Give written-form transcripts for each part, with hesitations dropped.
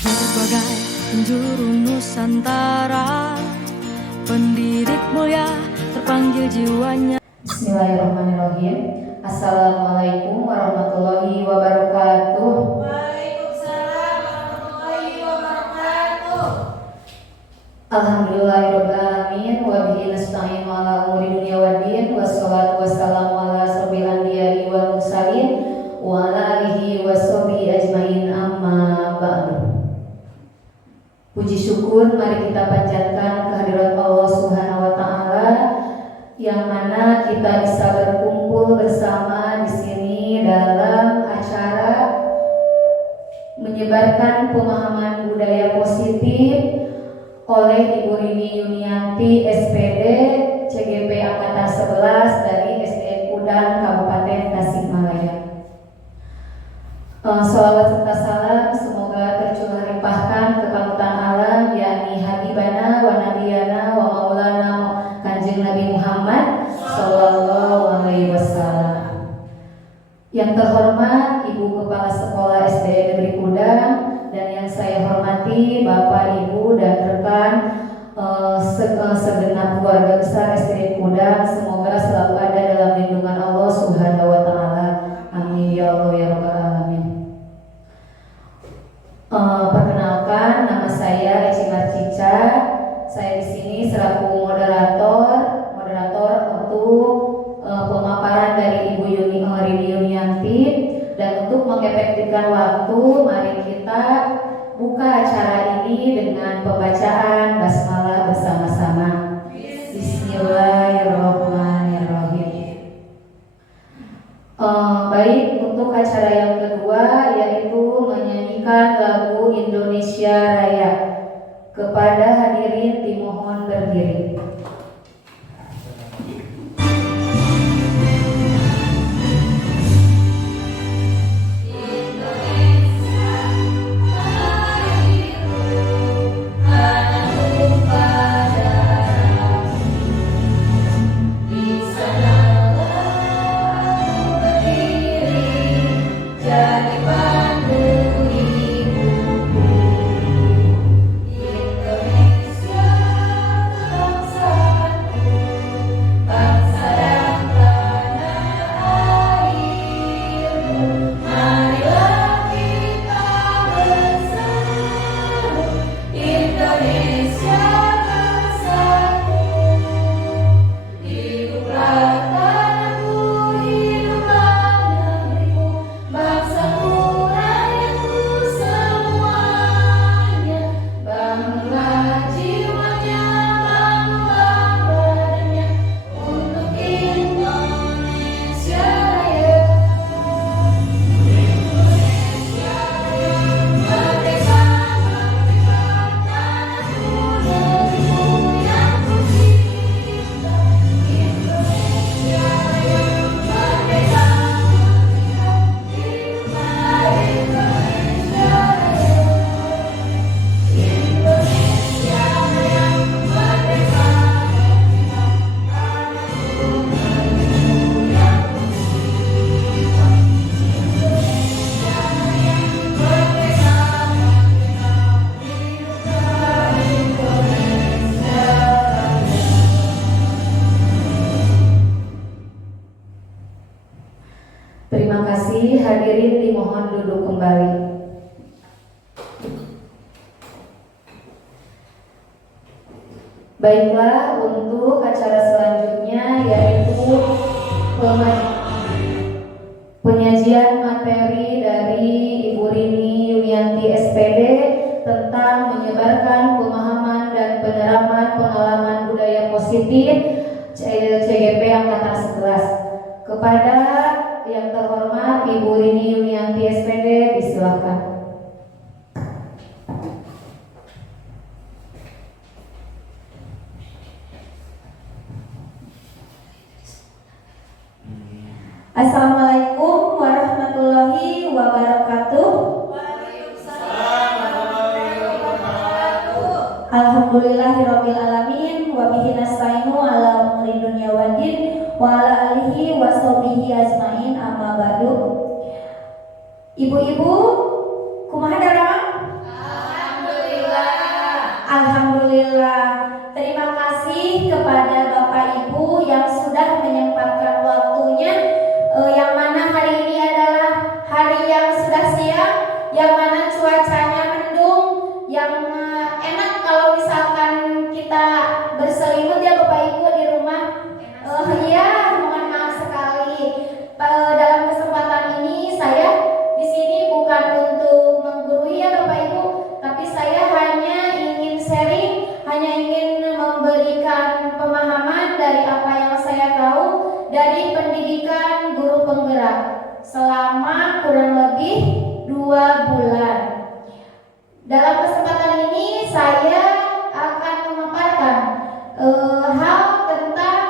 Berbagai penjuru Nusantara, pendidik mulia terpanggil jiwanya. Bismillahirrahmanirrahim. Assalamualaikum warahmatullahi wabarakatuh. Waalaikumsalam warahmatullahi wabarakatuh. Alhamdulillahirabbil alamin wa bihi nasta'in ala umuri dunya waddin wassalatu wassalamu ala asrofil anbiya'i wal mursalin wa ala alihi washabihi ajmain amma ba'du. Puji syukur mari kita panjatkan kehadirat Allah Subhanahu wa taala yang mana kita bisa berkumpul bersama di sini dalam acara menyebarkan pemahaman budaya positif oleh Ibu Rini Yunianti SPD CGP Angkatan 11 dari SDN Kudang Kabupaten Tasikmalaya. Sholawat serta salam semoga tercurah limpahkan ke panutan alam yakni Habibana wa Nabiyana wa Maulana Kanjeng Nabi Muhammad Sallallahu Alaihi Wasallam. Yang terhormat Ibu Kepala Sekolah SDN Negeri Kudang dan yang saya hormati Bapak, Ibu dan rekan segenap keluarga besar SDN Kudang, semoga selalu ada dalam lindungan Allah Subhanahu wa taala. Amin ya Allah ya rabbal alamin. Perkenalkan, nama saya Eci Marcica. Saya di sini selaku moderator untuk pemaparan dari Ibu Rini Yunianti. Dan untuk mengefektifkan waktu, mari kita buka acara ini dengan pembacaan basmalah bersama-sama. Bismillahirrahmanirrahim. Baik, untuk acara yang kedua yaitu menyanyikan lagu Indonesia Raya. Kepada hadirin dimohon berdiri. Terima kasih, hadirin dimohon duduk kembali. Baiklah, untuk acara selanjutnya yaitu penyajian materi dari Ibu Rini Yunianti SPD tentang menyebarkan pemahaman dan penerapan pengalaman budaya positif CGP Angkatan 11. Kepada yang terhormat Ibu Rini Yunianti SPD, disilakan. Assalamualaikum warahmatullahi wabarakatuh. Waalaikumsalam warahmatullahi wabarakatuh. Alhamdulillahirabbil alamin wa bihi nasta'inu ala umuri dunya waddin wa ala alihi washabihi ajmain amma ba'du. Ibu-ibu, kumaha darah? Alhamdulillah. Terima kasih kepada Bapak Ibu yang sudah menyempatkan waktunya, yang mana hari ini adalah hari yang sudah siang, yang mana cuacanya mendung, yang enak kalau misalkan kita berselimut ya Bapak Ibu di rumah. Iya, mohon maaf sekali. Dalam kesempatan ini saya di sini bukan untuk menggurui ya Bapak Ibu, tapi saya hanya ingin sharing, hanya ingin memberikan pemahaman dari apa yang saya tahu dari pendidikan guru penggerak selama kurang lebih 2 bulan. Dalam kesempatan ini saya akan memaparkan hal tentang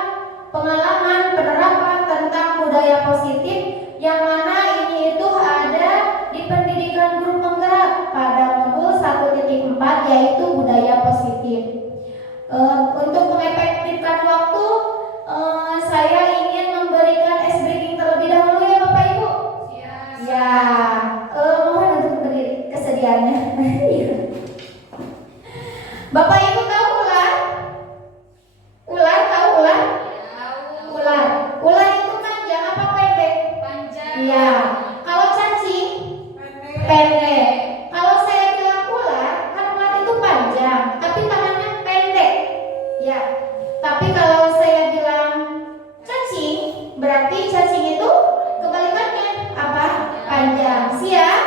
pengalaman penerapan tentang budaya positif, yang mana ini itu ada di pendidikan guru penggerak pada modul 1.4, yaitu budaya positif. Untuk mengefektifkan waktu, saya ingin memberikan ice breaking terlebih dahulu ya Bapak Ibu. Ya, mohon untuk berdiri kesediaannya. Bapak Ibu tahu ular? Ular tahu ular? Ular. Ular itu panjang apa pendek? Panjang. Iya. Kalau cacing? Pendek. Kalau saya bilang ular, kan ular itu panjang, tapi tangannya pendek. Ya. Tapi kalau saya bilang cacing, berarti cacing itu kebalikannya apa? Panjang. Siap?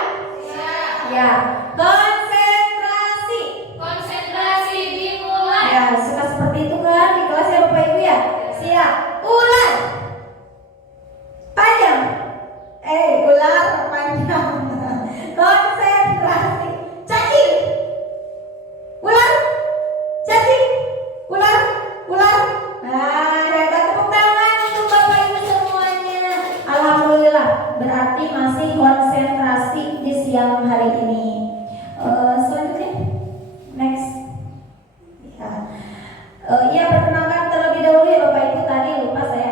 Ya. Konsentrasi. Konsentrasi dimulai. Ya, suka seperti itu kan di kelas ya Bapak Ibu ya? Siap. Ular panjang. Ular panjang. Konsentrasi. Cacing. Ular. Cacing. Ular. Ular. Nah, hebat, tepuk tangan untuk Bapak Ibu semuanya. Alhamdulillah, berarti masih konsentrasi di siang hari ini. Selanjutnya, next. Ya, perkenalkan terlebih dahulu ya Bapak Ibu, tadi lupa saya.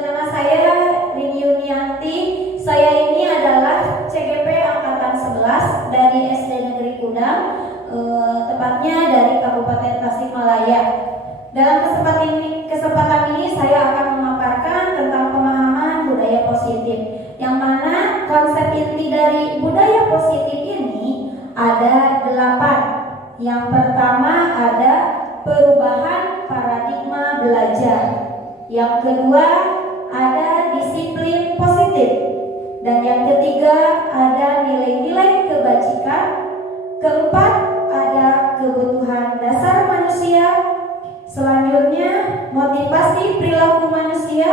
Nama saya Rini Yunianti. Saya ini adalah CGP angkatan 11 dari SD Negeri Kudang, tepatnya dari Kabupaten Tasikmalaya. Dalam kesempatan ini saya akan memaparkan tentang pemahaman budaya positif, yang mana konsep inti dari budaya positif ini ada 8. Yang pertama ada perubahan paradigma belajar. Yang kedua ada disiplin positif. Dan yang ketiga ada nilai-nilai kebajikan. Keempat ada kebutuhan dasar manusia. Selanjutnya motivasi perilaku manusia.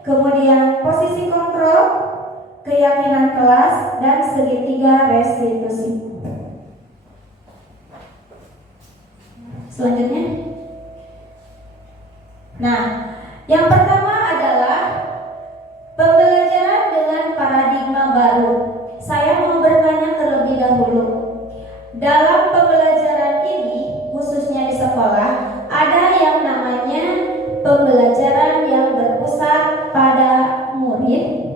Kemudian posisi kontrol, keyakinan kelas, dan segitiga restitusi. Selanjutnya, nah, yang pertama adalah pembelajaran dengan paradigma baru. Saya mau bertanya terlebih dahulu, dalam pembelajaran ini, khususnya di sekolah, ada yang namanya pembelajaran yang berpusat pada murid,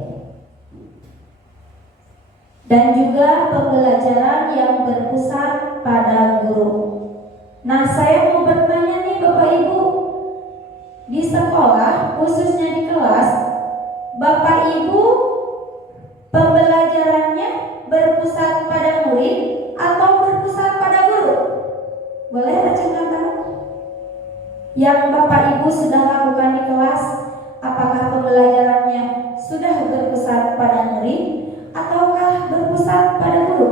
dan juga pembelajaran yang berpusat pada guru. Nah, saya mau bertanya nih Bapak Ibu, di sekolah, khususnya di kelas, Bapak Ibu pembelajarannya berpusat pada murid atau berpusat pada guru? Boleh acungkan tangan. Yang Bapak Ibu sudah lakukan di kelas, apakah pembelajarannya sudah berpusat pada murid ataukah berpusat pada guru?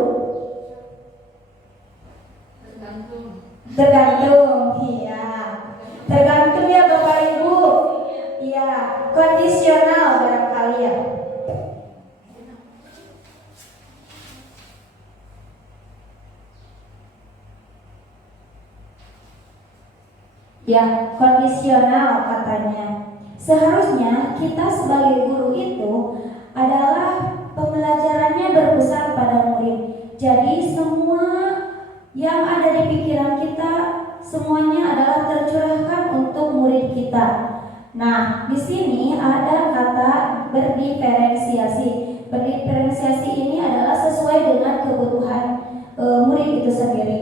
Tergantung, iya. Tergantung ya Bapak Ibu. Iya, kondisional barangkali ya. Ya, kondisional katanya. Seharusnya kita sebagai guru itu adalah pembelajarannya berpusat pada murid. Jadi semua yang ada di pikiran kita semuanya adalah tercurahkan untuk murid kita. Nah, di sini ada kata berdiferensiasi. Berdiferensiasi ini adalah sesuai dengan kebutuhan murid itu sendiri.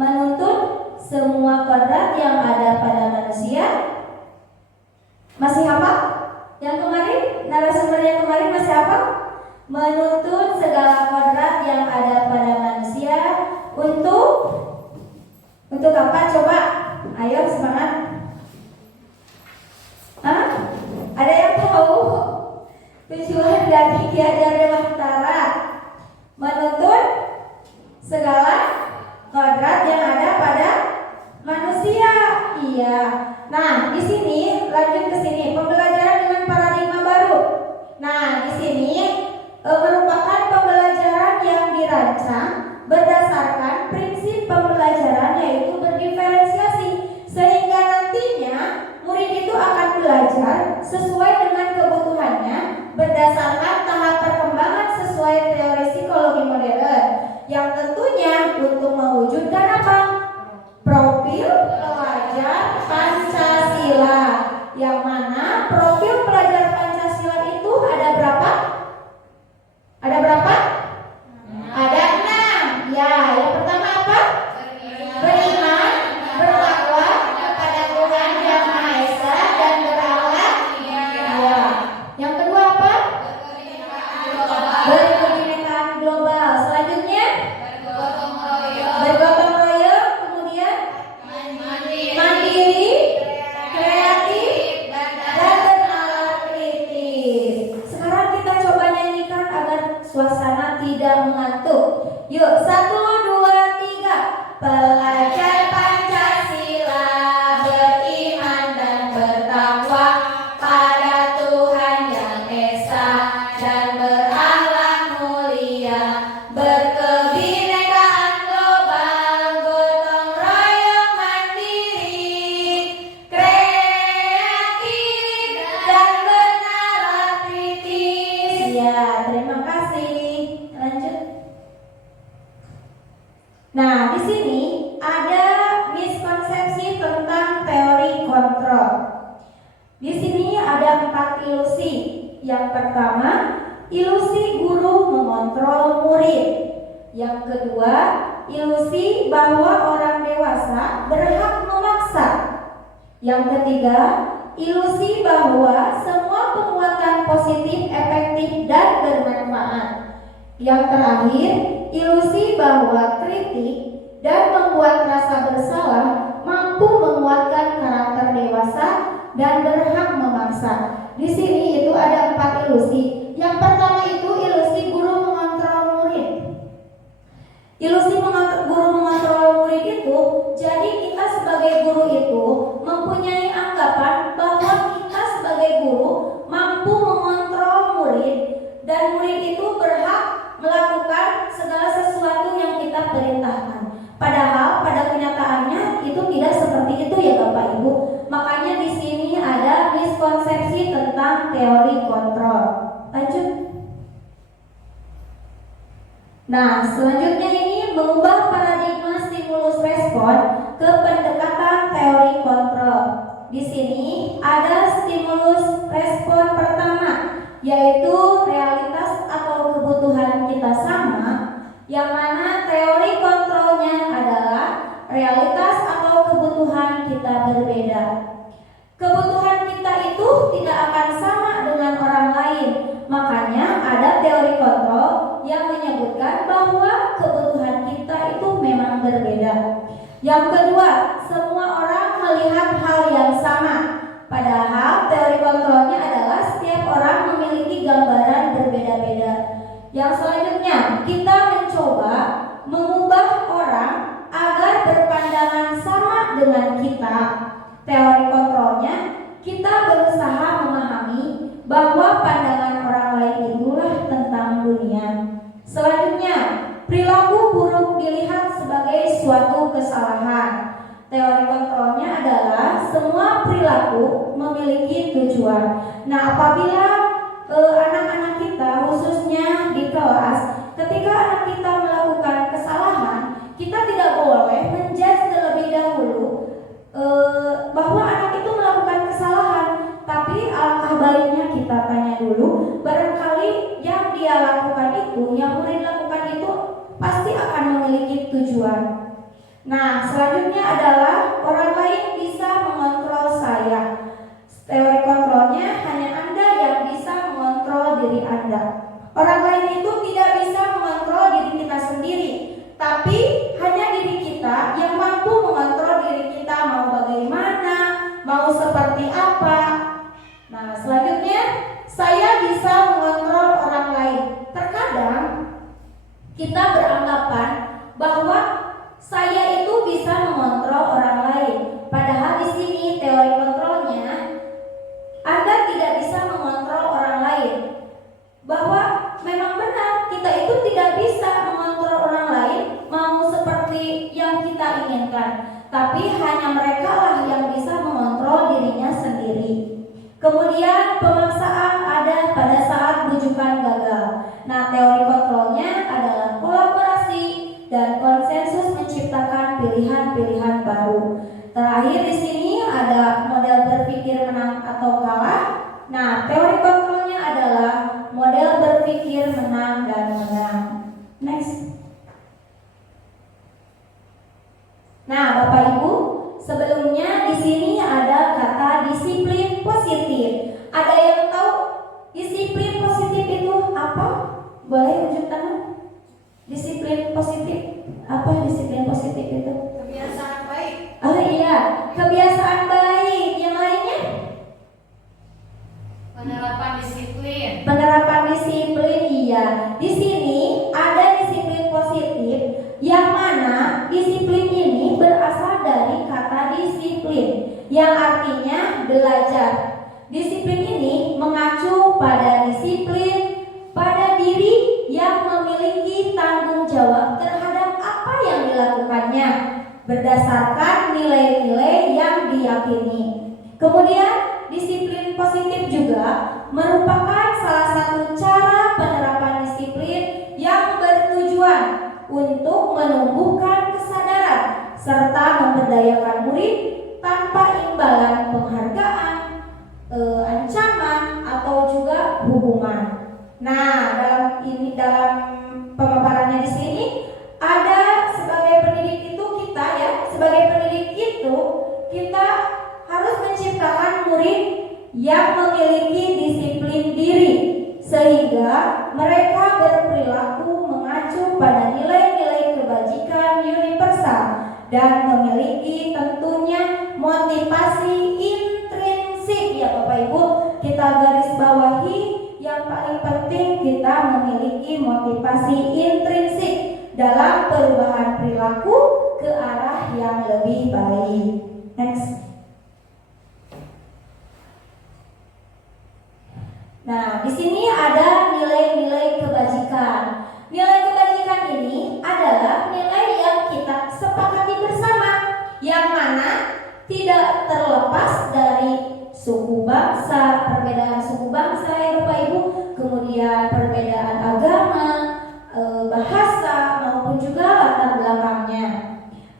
menuntun semua kodrat yang ada pada manusia. Masih hafal? Yang kemarin, narasumber yang kemarin masih hafal? Menuntun segala kodrat yang ada pada manusia untuk apa? Coba, ayo semangat. Hah? Ada yang tahu tujuan dari Ki Hajar Dewantara? Menuntun segala kodrat yang ada pada manusia. Iya. Nah, di sini lanjut ke sini pembelajaran dengan paradigma baru. Nah, di sini merupakan pembelajaran yang dirancang berdasarkan prinsip pembelajaran yaitu berdiferensiasi, sehingga nantinya murid itu akan belajar sesuai dengan kebutuhannya berdasarkan tahap perkembangan sesuai teori psikologi modern yang tentunya untuk mewujudkan apa? Profil pelajar Pancasila, yang mana profil pelajar Pancasila itu ada berapa? Ada berapa? Ada 6. Ya, yang pertama apa? Beriman, bertakwa kepada Tuhan Yang Maha Esa dan berakhlak. Ya. Yang kedua apa? Berkebinekaan global. Selanjutnya bergotong royong, kemudian mandiri, kreatif, dan bernalar kritis. Sekarang kita coba nyanyikan agar suasana tidak mengantuk. Yuk, 1, 2, 3. Pelajar Pancasila beriman dan bertakwa pada Tuhan Yang Esa dan berakhlak mulia, berkebinekaan global, gotong royong, mandiri, kreatif, dan bernalar kritis. Ya, terima kasih. Lanjut. Nah, di sini ada miskonsepsi tentang teori kontrol. Di sini ada 4 ilusi. Yang pertama, ilusi guru mengontrol murid. Yang kedua, ilusi bahwa orang dewasa berhak memaksa. Yang ketiga, ilusi bahwa semua penguatan positif efektif dan bermanfaat. Yang terakhir, ilusi bahwa kritik dan membuat rasa bersalah mampu menguatkan karakter dewasa dan berhak memaksa. Di sini itu ada 4 ilusi. Yang pertama itu ilusi guru mengontrol murid. Ilusi guru mengontrol murid itu, jadi kita sebagai guru itu mempunyai anggapan bahwa kita sebagai guru mampu mengontrol murid dan murid itu berhak melakukan segala sesuatu yang kita perintahkan. Padahal pada kenyataannya itu tidak seperti itu ya Bapak Ibu. Makanya di sini ada miskonsepsi tentang teori kontrol. Lanjut. Nah, selanjutnya ini mengubah paradigma stimulus respon ke pendekatan teori kontrol. Di sini ada stimulus respon pertama, yaitu realitas atau kebutuhan kita sama, yang mana teori kontrolnya adalah realitas atau kebutuhan kita berbeda. Kebutuhan kita itu tidak akan sama dengan orang lain, makanya ada teori kontrol yang menyebutkan bahwa kebutuhan kita itu memang berbeda. Yang kedua, semua orang melihat hal yang sama, padahal teori kontrolnya adalah setiap orang memiliki gambaran berbeda-beda. Yang selanjutnya, kita mencoba mengubah orang agar berpandangan sama dengan kita. Teori kontrolnya, kita berusaha memahami bahwa pandangan orang lain itulah tentang dunia. Selanjutnya, perilaku buruk dilihat sebagai suatu kesalahan. Teori kontrolnya adalah semua perilaku memiliki tujuan. Nah, apabila anak-anak kita khususnya di kelas, ketika anak kita melakukan kesalahan, kita tidak boleh menjudge terlebih dahulu bahwa anak itu melakukan kesalahan, tapi alangkah baiknya kita tanya dulu, barangkali yang dia lakukan itu, yang murid lakukan itu pasti akan memiliki tujuan. Nah, Nah, selanjutnya adalah orang lain bisa mengontrol saya. Teori kontrolnya hanya Anda yang bisa mengontrol diri Anda. Orang lain itu tidak bisa mengontrol diri kita sendiri, tapi hanya diri kita yang mampu mengontrol diri kita mau bagaimana, mau seperti apa. Nah, selanjutnya saya bisa mengontrol orang lain. Terkadang kita beranggapan bahwa saya itu bisa mengontrol orang lain. Padahal di sini teori kontrolnya Anda tidak bisa mengontrol orang lain. Bahwa memang benar kita itu tidak bisa mengontrol orang lain mau seperti yang kita inginkan, tapi hanya mereka lah yang bisa mengontrol dirinya sendiri. Kemudian pemaksaan ada pada saat bujukan gagal. Nah, teori kontrolnya adalah kolaborasi dan konsensus menciptakan pilihan-pilihan baru. Terakhir di sini ada model berpikir menang atau kalah. Nah, teori kontrolnya adalah model berpikir menang dan menang. Next. Nah, Bapak Ibu, sebelumnya di sini ada kata disiplin positif. Ada yang tahu disiplin positif itu apa? Boleh unjuk tangan? Disiplin positif. Apa disiplin positif itu? Kebiasaan baik. Oh iya, kebiasaan baik. Yang lainnya? Penerapan disiplin. Penerapan disiplin, iya. Di sini ada disiplin positif, yang mana disiplin ini berasal dari kata disiplin, yang artinya belajar. Disiplin ini mengacu pada disiplin pada diri yang memiliki tanggung jawab terhadap apa yang dilakukannya berdasarkan nilai-nilai yang diyakini. Kemudian disiplin positif juga merupakan salah satu cara penerapan disiplin yang bertujuan untuk menumbuhkan kesadaran serta memberdayakan murid tanpa imbalan penghargaan, ancaman atau juga hukuman. Nah, dalam pemaparannya di sini ada sebagai pendidik itu kita ya, sebagai pendidik itu kita harus menciptakan murid yang memiliki disiplin diri sehingga mereka berperilaku mengacu pada nilai-nilai kebajikan universal dan memiliki tentunya motivasi intrinsik ya Bapak Ibu. Kita garis bawahi yang paling penting kita memiliki motivasi intrinsik dalam perubahan perilaku ke arah yang lebih baik. Next. Nah, di sini ada nilai-nilai kebajikan. Nilai kebajikan ini adalah nilai yang kita sepakati bersama, yang mana tidak terlepas dari suku bangsa, perbedaan suku bangsa ya Bapak Ibu, kemudian perbedaan agama, bahasa maupun juga latar belakangnya.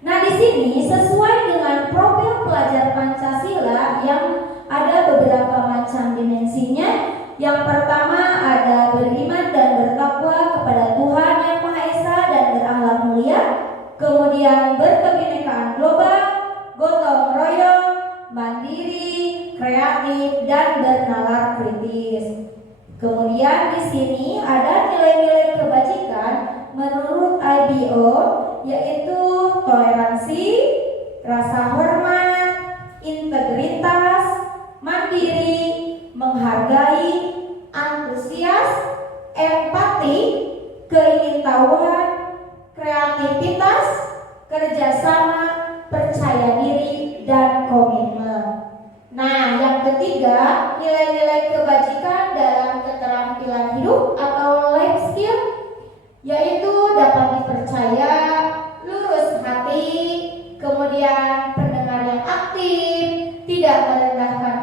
Nah, di sini sesuai dengan profil pelajar Pancasila yang ada beberapa macam dimensinya. Yang pertama ada beriman dan bertakwa kepada Tuhan Yang Maha Esa dan berakhlak mulia. Kemudian berkebinekaan global, gotong royong, mandiri, kreatif dan bernalar kritis. Kemudian di sini ada nilai-nilai kebajikan menurut IBO, yaitu toleransi, rasa hormat, integritas, mandiri, menghargai, antusias, empati, keingintahuan, kreativitas, kerjasama, percaya diri, dan komitmen. Nah, yang ketiga, nilai-nilai kebajikan dalam keterampilan hidup atau life skill, yaitu dapat dipercaya, lurus hati, kemudian pendengar yang aktif, tidak merendahkan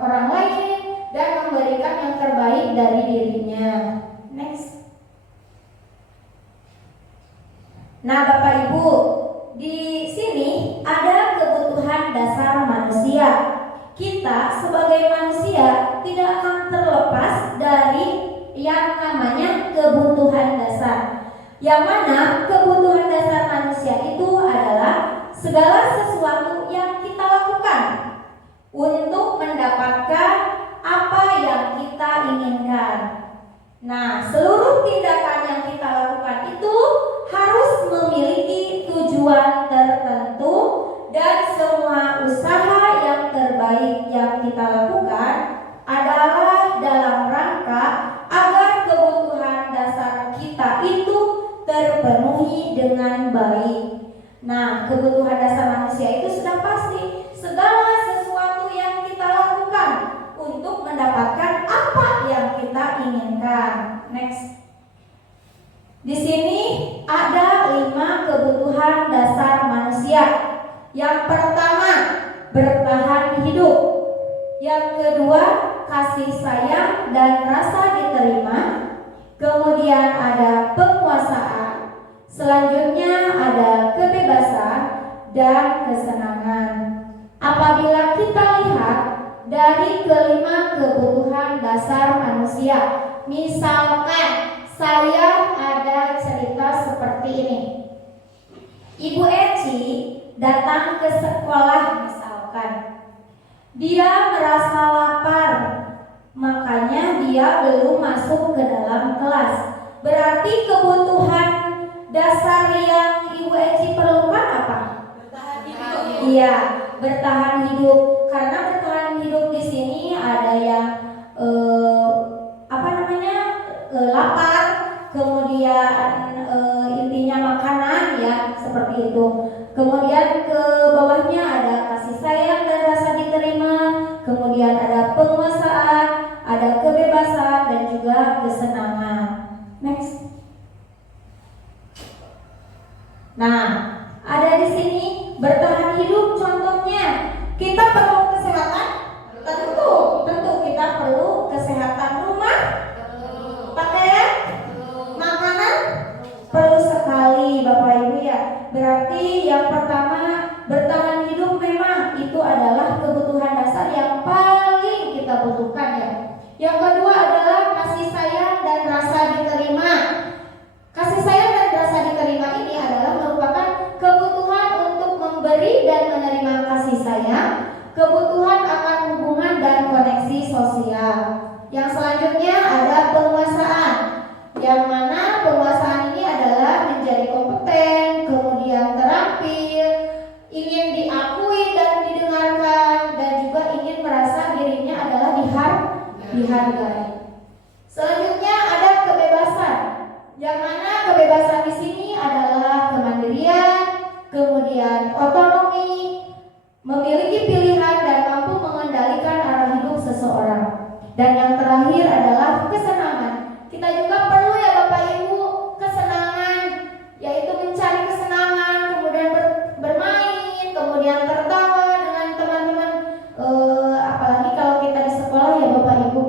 orang lain, dan memberikan yang terbaik dari dirinya. Next. Nah, Bapak Ibu, di sini ada kebutuhan dasar manusia. Kita sebagai manusia tidak akan terlepas dari yang namanya kebutuhan dasar. Yang mana kebutuhan dasar manusia itu adalah segala sesuatu yang kita lakukan untuk mendapatkan apa yang kita inginkan. Nah, seluruh tindakan yang kita lakukan itu harus memiliki tujuan tertentu, dan semua usaha yang terbaik yang kita lakukan adalah dalam rangka agar kebutuhan dasar kita itu terpenuhi dengan baik. Nah, kebutuhan dasar manusia itu sudah pasti, segala sesuatu yang kita lakukan untuk mendapatkan apa yang kita inginkan. Next. Di sini ada 5 kebutuhan dasar manusia. Yang pertama, bertahan hidup. Yang kedua, kasih sayang dan rasa diterima. Kemudian ada penguasaan. Selanjutnya ada kebebasan dan kesenangan. Apabila kita lihat dari kelima kebutuhan dasar manusia, misalkan saya ada cerita seperti ini. Ibu Eci datang ke sekolah misalkan. Dia merasa lapar, makanya dia belum masuk ke dalam kelas. Berarti kebutuhan dasar yang Ibu Eci perlukan apa? Bertahan hidup. Iya, bertahan hidup. Karena bertahan hidup di sini ada yang lapar, kemudian intinya makanan ya, seperti itu. Kemudian ke bawahnya ada kasih sayang dan rasa diterima, kemudian ada penguasaan, ada kebebasan dan juga kesenangan. Next. Nah, ada di sini bertahan hidup, contohnya kita perlu kesehatan, tentu kita perlu kesehatan rumah, pakaian, makanan, perlu sekali Bapak Ibu ya. Berarti yang pertama, bertahan hidup memang itu adalah kebutuhan dasar yang paling kita butuhkan ya. Yang kedua adalah kasih sayang dan rasa diterima. Kasih sayang dan rasa diterima ini adalah merupakan kebutuhan untuk memberi dan menerima kasih sayang, kebutuhan akan hubungan dan koneksi sosial. Yang selanjutnya ada penguasaan, yang mana penguasaan ini adalah menjadi kompeten, kemudian terampil, ingin diakui dan didengarkan, dan juga ingin merasa dirinya adalah dihargai. Selanjutnya ada kebebasan, yang mana kebebasan di sini adalah kemandirian, kemudian otonomi, memiliki pilihan dan mampu mengendalikan arah hidup seseorang. Dan yang terakhir adalah kesenangan. Kita juga perlu ya Bapak Ibu kesenangan, yaitu mencari kesenangan, kemudian bermain, kemudian tertawa dengan teman-teman. Apalagi kalau kita di sekolah ya Bapak Ibu,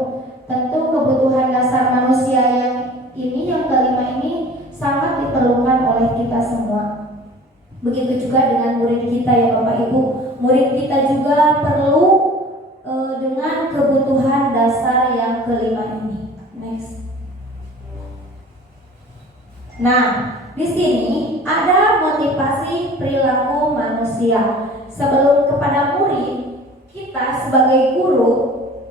tentu kebutuhan dasar manusia yang kelima ini sangat diperlukan oleh kita semua. Begitu juga dengan murid kita ya Bapak Ibu. Murid kita juga perlu dengan kebutuhan dasar yang kelima ini. Next. Nah, di sini ada motivasi perilaku manusia. Sebelum kepada murid, kita sebagai guru,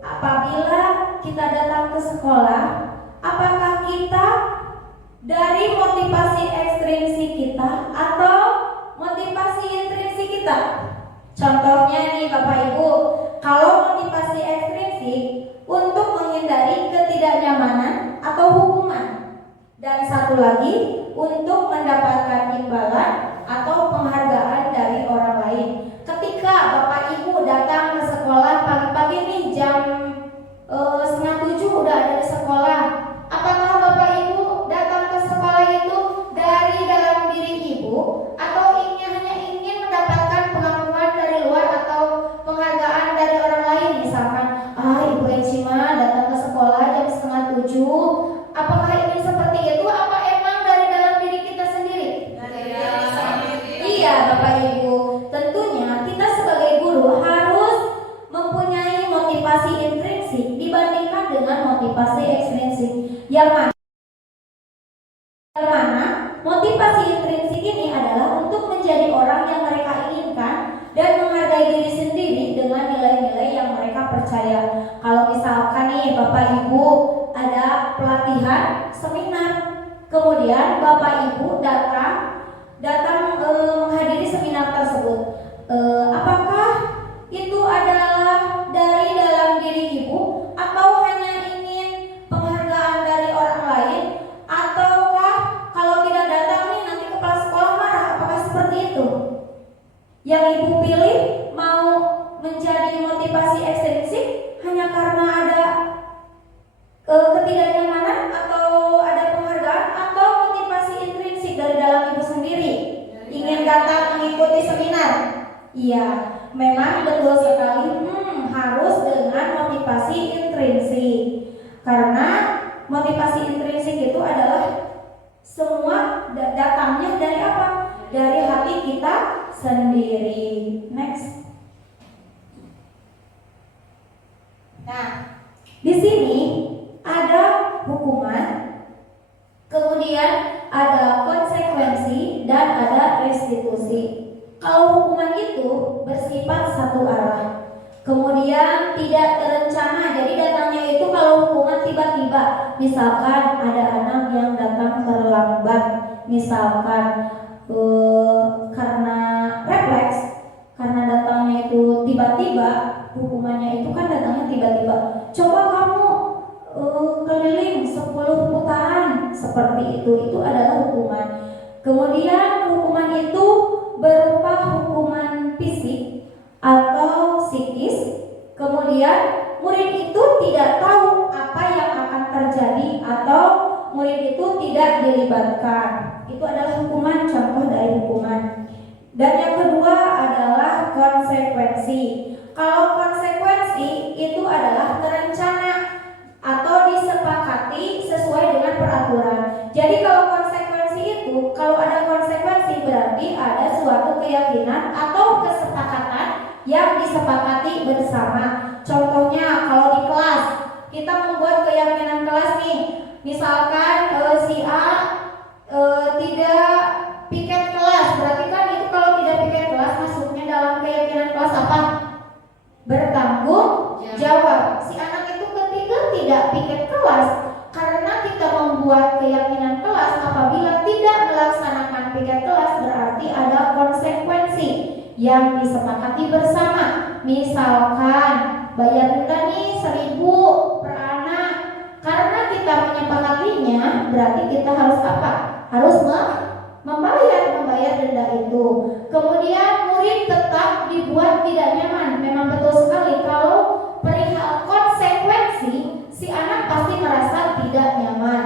apabila kita datang ke sekolah, apakah kita dari motivasi ekstrinsik kita atau motivasi intrinsik kita? Contohnya nih Bapak Ibu, kalau motivasi ekstrinsik untuk menghindari ketidaknyamanan atau hukuman, dan satu lagi untuk mendapatkan imbalan atau penghargaan dari orang lain. Ketika Bapak Ibu datang ke sekolah pagi-pagi nih jam 6:30 udah ada di sekolah, apakah Bapak Ibu datang ke sekolah itu dari dalam diri Ibu atau hanya ingin mendapatkan pengakuan dari luar atau penghargaan dari orang lain? Misalkan, Ibu Ecima datang ke sekolah jam 6:30. Apakah ingin seperti itu? Apa emang dari dalam diri kita sendiri? Dari dalam diri. Iya Bapak percaya. Kalau misalkan nih Bapak Ibu ada pelatihan seminar, kemudian Bapak Ibu datang menghadiri seminar tersebut, apakah itu adalah dari dalam diri Ibu atau hanya ingin penghargaan dari orang lain, ataukah kalau tidak datang nih nanti kepala sekolah marah? Apakah seperti itu? Yang Ibu pilih mau menjadi motivasi ekstrinsik hanya karena ada ketidaknyamanan atau ada penghargaan, atau motivasi intrinsik dari dalam Ibu sendiri ingin datang mengikuti seminar? Iya, memang betul sekali, harus dengan motivasi intrinsik. Karena motivasi intrinsik itu adalah semua datangnya dari apa? Dari hati kita sendiri. Next. Nah, di sini ada hukuman, kemudian ada konsekuensi, dan ada restitusi. Kalau hukuman itu bersifat satu arah, kemudian tidak terencana. Jadi datangnya itu kalau hukuman tiba-tiba, misalkan ada anak yang datang terlambat, misalkan karena refleks, karena datangnya itu tiba-tiba, hukumannya itu kan datangnya tiba-tiba. Coba kamu keliling 10 putaran seperti itu adalah hukuman. Kemudian hukuman itu berupa hukuman fisik atau psikis. Kemudian murid itu tidak tahu apa yang akan terjadi atau murid itu tidak dilibatkan. Itu adalah hukuman, contoh dari hukuman. Dan yang kedua adalah konsekuensi. Kalau konsekuensi itu adalah terencana atau disepakati sesuai dengan peraturan. Jadi kalau konsekuensi itu, kalau ada konsekuensi berarti ada suatu keyakinan atau kesepakatan yang disepakati bersama. Contohnya kalau di kelas kita membuat keyakinan kelas nih, misalkan si A tidak piket kelas, berarti kan itu kalau tidak piket kelas masuknya dalam keyakinan kelas apa? Bertanggung jawab. Si anak itu ketika tidak piket kelas, karena kita membuat keyakinan kelas, apabila tidak melaksanakan piket kelas berarti ada konsekuensi yang disepakati bersama. Misalkan bayar denda nih 1.000 per anak, karena kita menyepakatinya berarti kita harus apa? Harus membayar denda itu. Kemudian murid tetap dibuat tidak nyaman. Memang betul sekali kalau perihal konsekuensi, si anak pasti merasa tidak nyaman.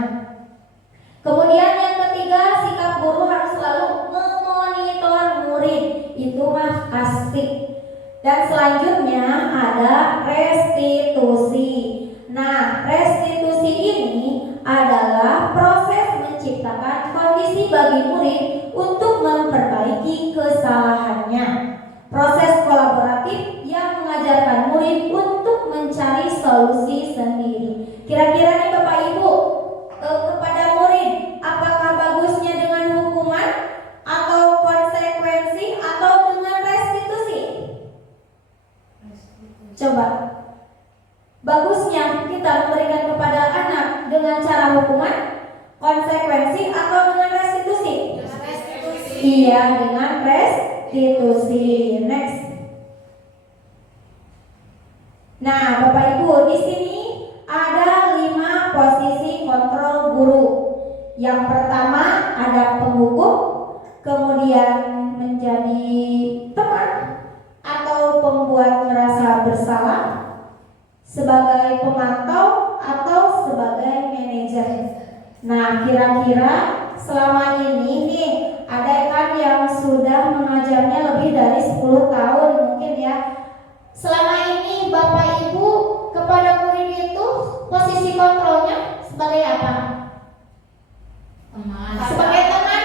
Kemudian yang ketiga, sikap guru harus selalu memonitor murid. Itu mah pasti. Dan selanjutnya ada restitusi. Nah, restitusi ini adalah proses menciptakan kondisi bagi murid untuk memperbaiki kesalahannya. Proses kolaboratif yang mengajarkan murid untuk mencari solusi sendiri. Kira-kira nih Bapak Ibu, kepada murid, apakah bagusnya dengan hukuman atau konsekuensi atau dengan restitusi? Coba. Bagusnya kita memberikan kepada anak dengan cara hukuman, konsekuensi, atau dengan restitusi? Iya, dengan restitusi. Next. Nah, Bapak Ibu, di sini ada 5 posisi kontrol guru. Yang pertama ada penghukum, kemudian menjadi teman atau pembuat merasa bersalah, sebagai pemantau atau sebagai manajer. Nah, kira-kira selama ini nih ada kan yang sudah mengajarnya lebih dari 10 tahun mungkin ya. Selama ini Bapak Ibu kepada murid itu posisi kontrolnya sebagai apa? Teman. Sebagai teman?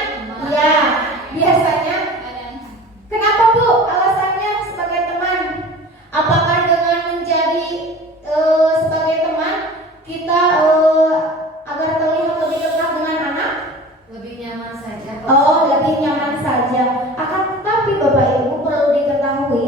Ya, biasanya. Kenapa Bu? Alasannya sebagai teman. Apakah dengan menjadi sebagai teman kita agar terlihat lebih dekat dengan anak? Lebih nyaman saja. Oh, lebih nyaman saja. Akan tetapi Bapak Ibu perlu diketahui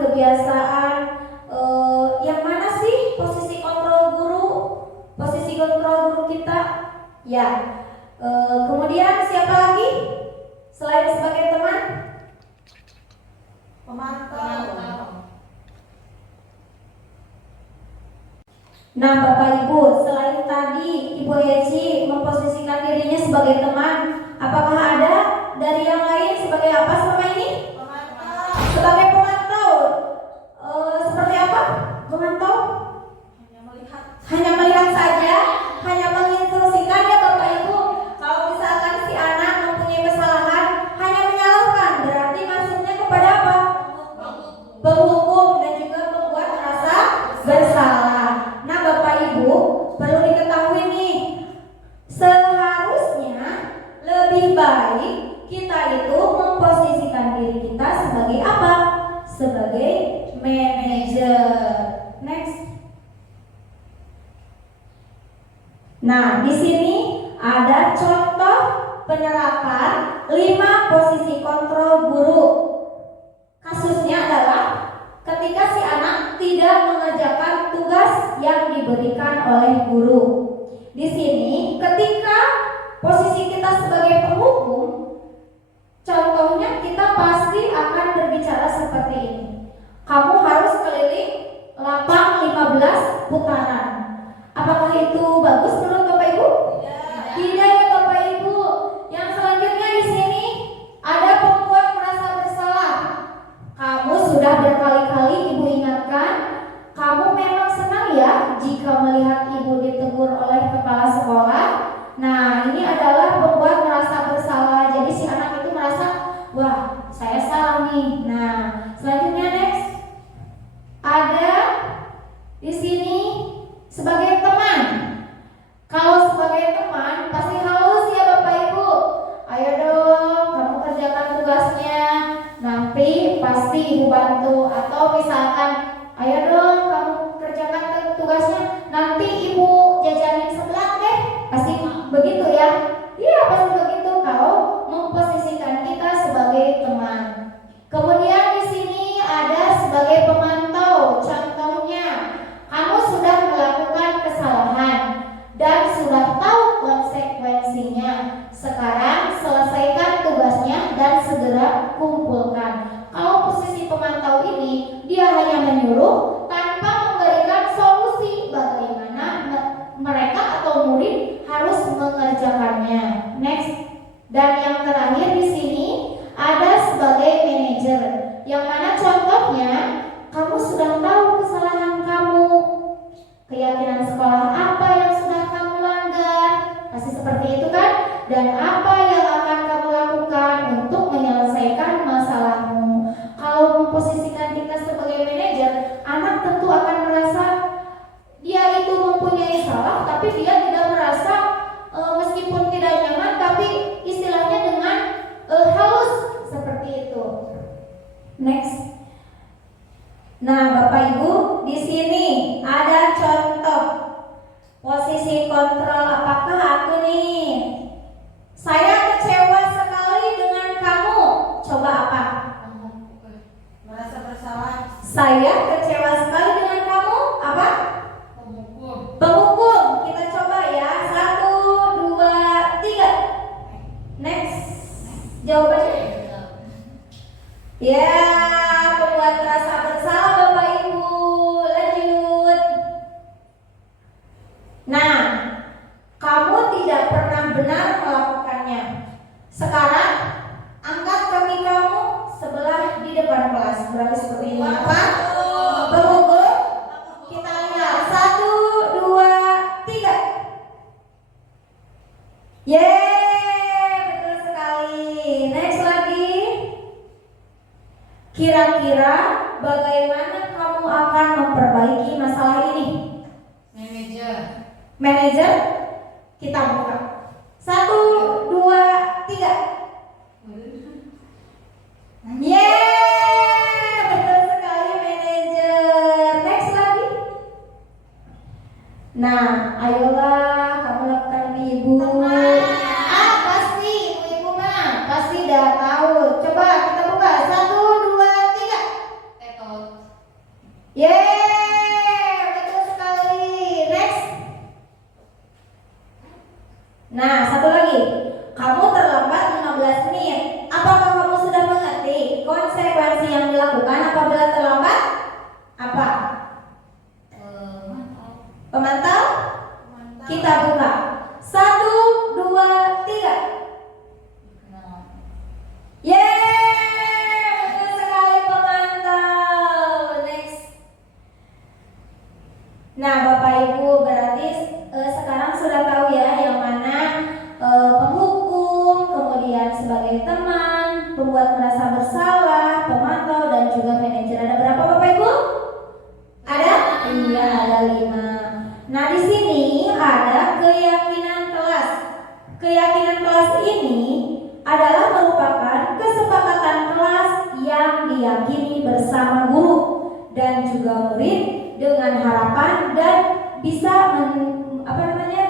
kebiasaan yang mana sih posisi kontrol guru? Posisi kontrol guru kita? Ya. Kemudian siapa lagi? Selain sebagai teman? Pemantau. Nah, Bapak Ibu, selain tadi Ibu Eci memposisikan dirinya sebagai teman, apakah ada dari yang lain sebagai apa selama ini? Pemantau. Sebagai pemantau. Seperti apa? Pemantau? Hanya melihat saja, hanya menginstruksikan ya Bapak Ibu. Kalau misalkan si anak mempunyai kesalahan, hanya menyalahkan, berarti maksudnya kepada apa? Penghukum dan juga membuat merasa bersalah. Nah Bapak Ibu, perlu diketahui nih, seharusnya lebih baik kita itu memposisikan diri kita sebagai apa? Sebagai manajer. Next. Nah, di sini ada contoh penerapan 5 posisi kontrol guru. Kasusnya adalah ketika si anak tidak mengerjakan tugas yang diberikan oleh guru. Di sini ketika posisi kita sebagai penghukum, contohnya kita pasti akan berbicara seperti ini. Kamu harus keliling lapang 15 putaran. Apakah itu bagus menurut Bapak Ibu? Tidak ya Bapak Ibu. Yang selanjutnya di sini ada pembuat merasa bersalah. Kamu sudah berkali-kali Ibu ingatkan, kamu memang senang ya jika melihat Ibu ditegur oleh kepala sekolah. Nah, ini adalah pembuat merasa bersalah. Jadi si anak itu merasa, wah, saya salah nih. Nah, selanjutnya next. Ada di sini sebagai teman. Kalau sebagai teman pasti halus ya Bapak Ibu. Ayo dong, kamu kerjakan tugasnya. Nanti pasti Ibu bantu. Atau misalkan, ayo dong kamu kerjakan tugasnya. Nanti Ibu jajanin sebelah deh. Pasti begitu ya. Iya pasti begitu kalau memposisikan kita sebagai teman. Kemudian di sini ada sebagai pemantau. Contohnya, kamu sudah melakukan kesalahan dan sudah tahu konsekuensinya. Sekarang selesaikan tugasnya dan segera kumpulkan. Kalau posisi pemantau ini, dia hanya menyuruh tanpa memberikan solusi bagaimana mereka atau murid harus mengerjakannya. Next. Dan yang terakhir di sini ada sebagai manajer, yang mana contohnya kamu sudah tahu kesalahan kamu, keyakinan sekolah apa yang sudah kamu langgar, pasti seperti itu kan? Dan apa yang akan kamu lakukan untuk menyelesaikan masalahmu. Kalau memposisikan kita sebagai manajer, anak tentu akan merasa dia itu mempunyai salah, tapi dia tidak merasa meskipun tidak nyaman, tapi istilahnya dengan halus seperti itu. Next. Nah, Bapak Ibu, di sini ada contoh posisi kontrol. Apakah aku nih? Saya kecewa sekali dengan kamu. Coba apa? Merasa bersalah. Saya kecewa sekali dengan kamu. Apa? Penghukum. Penghukum. Kita coba ya. 1, 2, 3. Next. Jawabannya? Ya, pembuat merasa bersalah Bapak Ibu. Lanjut. Nah, kamu tidak pernah benar melakukannya. Sekarang angkat kaki kamu sebelah di depan kelas. Berarti seperti ini. Apa? Penghukum. Kita lihat. 1, 2, 3. Yeay, betul sekali. Next lagi. Kira-kira bagaimana kamu akan memperbaiki masalah ini? Manajer. Manajer, kita buka. 1, 2, 3. Yeay, betul sekali manajer. Next lagi. Nah, ayolah kamu lakukan demi ibu. Pasti ibu-ibu mah pasti udah tahu. Coba kita buka. 1, 2, 3. lakukan apabila terlambat? Apa? Pemantau? Kita buka. 1, 2, 3. Yeay, betul sekali pemantau. Next. Nah, Bapak Ibu berarti sekarang sudah tahu ya yang mana penghukum, kemudian sebagai teman, pembuat merasa bersalah, pemantau, dan juga manajer. Ada berapa Bapak Ibu? Ada? Iya, ada 5. Nah, di sini ada keyakinan kelas. Keyakinan kelas ini adalah merupakan kesepakatan kelas yang diyakini bersama guru dan juga murid dengan harapan dan bisa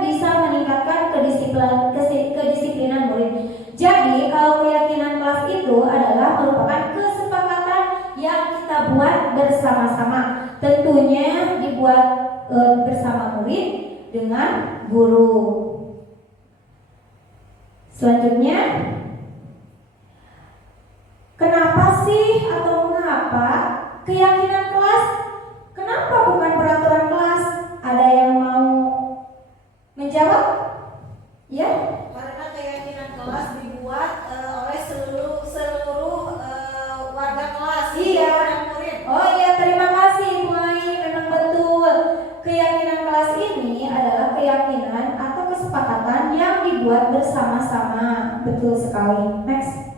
bisa meningkatkan kedisiplinan murid. Jadi kalau keyakinan kelas itu adalah merupakan kesepakatan yang kita buat bersama-sama. Tentunya dibuat bersama murid dengan guru. Selanjutnya, kenapa sih atau mengapa keyakinan kelas? Kenapa bukan peraturan kelas? Ada yang mau menjawab? Ya? Karena keyakinan kelas dibuat oleh seluruh warga kelas. Iya. Dan murid. Oh iya, terima kasih Bu Ai, memang betul. Keyakinan kelas ini adalah keyakinan atau kesepakatan yang dibuat bersama-sama. Betul sekali. Next.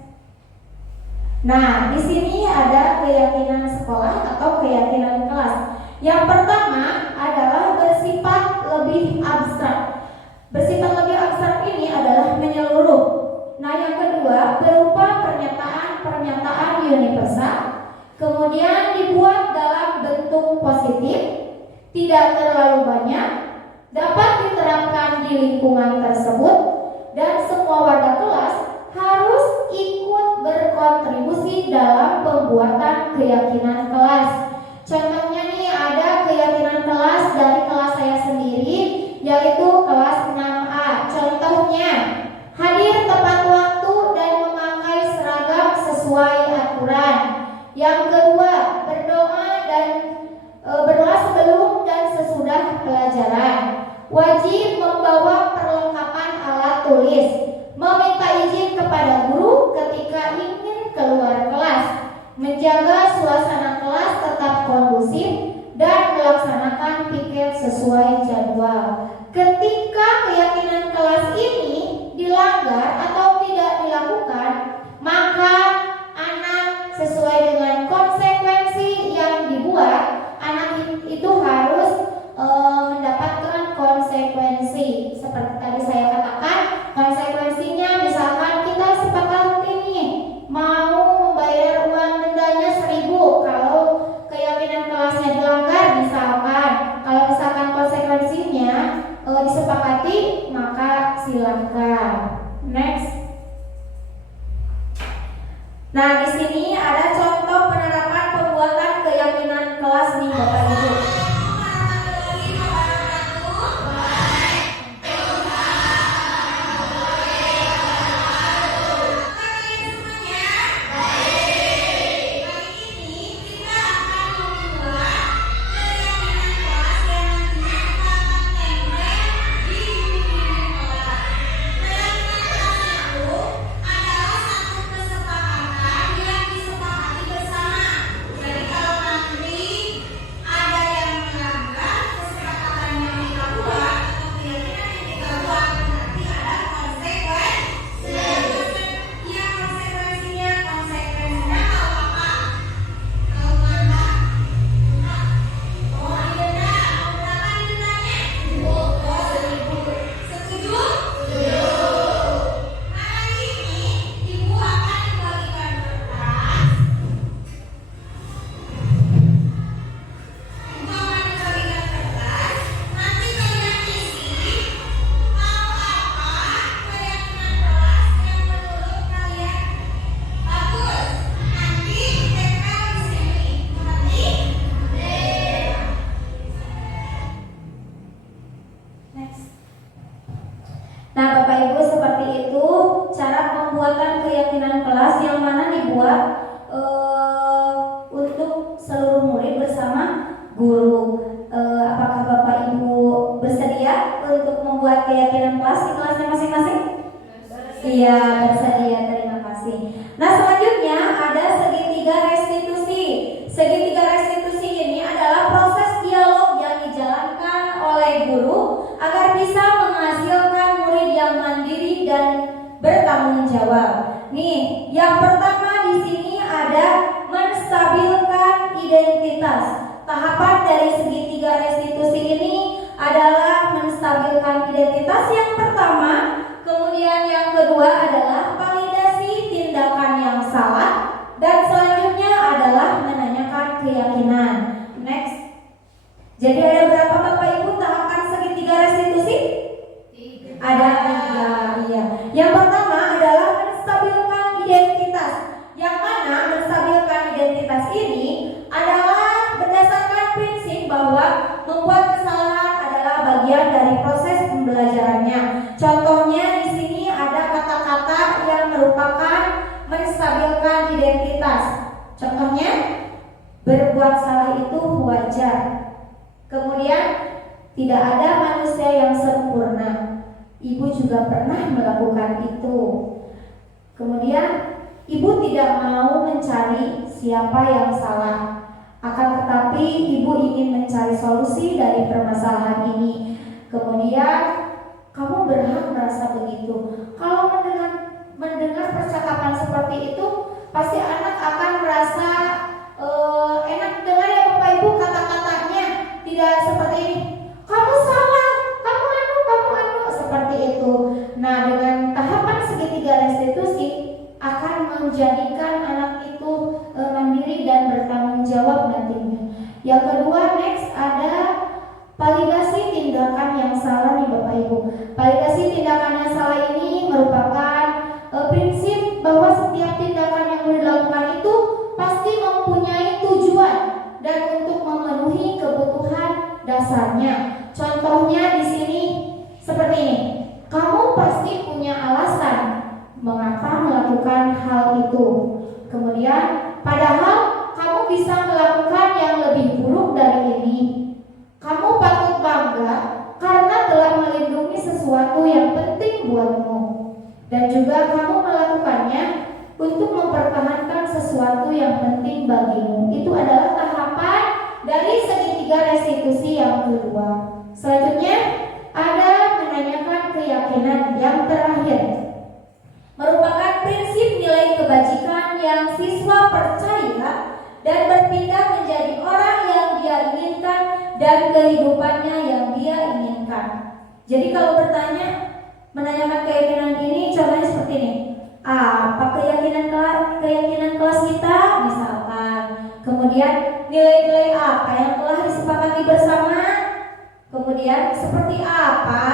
Nah, di sini ada keyakinan sekolah atau keyakinan kelas. Yang pertama adalah bersifat lebih abstrak. Bersifat lebih abstrak ini adalah menyeluruh. Nah, yang kedua berupa pernyataan universal. Kemudian dibuat dalam bentuk positif, tidak terlalu banyak, dapat diterapkan di lingkungan tersebut, dan semua warga kelas harus ikut berkontribusi dalam pembuatan keyakinan kelas. Contohnya nih ada keyakinan kelas dari kelas saya sendiri, yaitu kelas 6A. Contohnya, hadir tepat waktu dan memakai seragam sesuai aturan. Yang kedua, berdoa sebelum dan sesudah pelajaran. Wajib membawa perlengkapan alat tulis. Meminta izin kepada guru ketika ingin keluar kelas. Menjaga suasana kelas tetap kondusif dan melaksanakan piket sesuai jadwal. Ketika keyakinan kelas ini dilanggar atau tidak dilakukan, maka anak sesuai dengan konsekuensi yang dibuat, anak itu harus mendapatkan konsekuensi. Seperti tadi saya katakan, konsekuensinya misalkan kita sepakat ini mau membayar uang dendanya 1.000 kalau keyakinan kelasnya dilanggar misalkan. Kalau misalkan konsekuensinya disepakati, maka silahkan. Next. Nah, di sini ada contoh penerapan pembuatan keyakinan kelas nih Bapak Ibu. Nah, Bapak Ibu, seperti itu cara pembuatan keyakinan kelas yang mana dibuat kelas di kelasnya masing-masing? Iya, bersedia, terima kasih. Nah, selanjutnya ada segitiga restitusi. Segitiga restitusi ini adalah proses dialog yang dijalankan oleh guru agar bisa menghasilkan murid yang mandiri dan bertanggung jawab. Nih, yang pertama di sini ada menstabilkan identitas. Tahapan dari segitiga restitusi ini adalah menstabilkan identitas yang pertama. Kemudian yang kedua adalah validasi tindakan yang salah, dan selanjutnya adalah menanyakan keyakinan. Next. Jadi ada berapa Bapak Ibu tahapan segitiga restitusi? Ada 3. Iya. Yang pertama adalah menstabilkan identitas. Yang mana menstabilkan identitas ini adalah berdasarkan prinsip bahwa membuat kesalahan adalah bagian dari proses pembelajarannya. Contohnya di sini ada kata-kata yang merupakan menstabilkan identitas. Contohnya, berbuat salah itu wajar. Kemudian, tidak ada manusia yang sempurna. Ibu juga pernah melakukan itu. Kemudian, ibu tidak mau mencari siapa yang salah. Akan tetapi, ibu ingin mencari solusi dari permasalahan ini. Kemudian, kamu berhak merasa begitu. Kalau mendengar percakapan seperti itu, pasti anak akan merasa enak dengar ya Bapak Ibu kata-katanya. Tidak seperti ini, kamu salah, kamu anu, seperti itu. Nah, dengan tahapan segitiga restitusi akan menjadikan anak itu mandiri dan bertanggung jawab nantinya. Yang kedua, next ada validasi tindakan yang salah nih Bapak Ibu. Validasi tindakan yang salah ini merupakan prinsip bahwa setiap tindakan yang dilakukan itu pasti mempunyai tujuan dan untuk memenuhi kebutuhan dasarnya. Contohnya di sini seperti ini. Kamu pasti punya alasan mengapa melakukan hal itu. Kemudian, padahal kamu bisa melakukan yang lebih buruk dari ini. Kamu patut bangga karena telah melindungi sesuatu yang penting buatmu. Dan juga kamu melakukannya untuk mempertahankan sesuatu yang penting bagimu. Itu adalah tahapan dari segitiga restitusi yang kedua. Selanjutnya ada menanyakan keyakinan yang terakhir. Merupakan prinsip nilai kebajikan yang siswa percaya dan berpindah menjadi orang yang dia inginkan dan kehidupannya yang dia inginkan. Jadi kalau bertanya menanyakan keyakinan ini, contohnya seperti ini. Apa keyakinan kelas kita misalkan. Kemudian nilai-nilai apa yang telah disepakati bersama. Kemudian seperti apa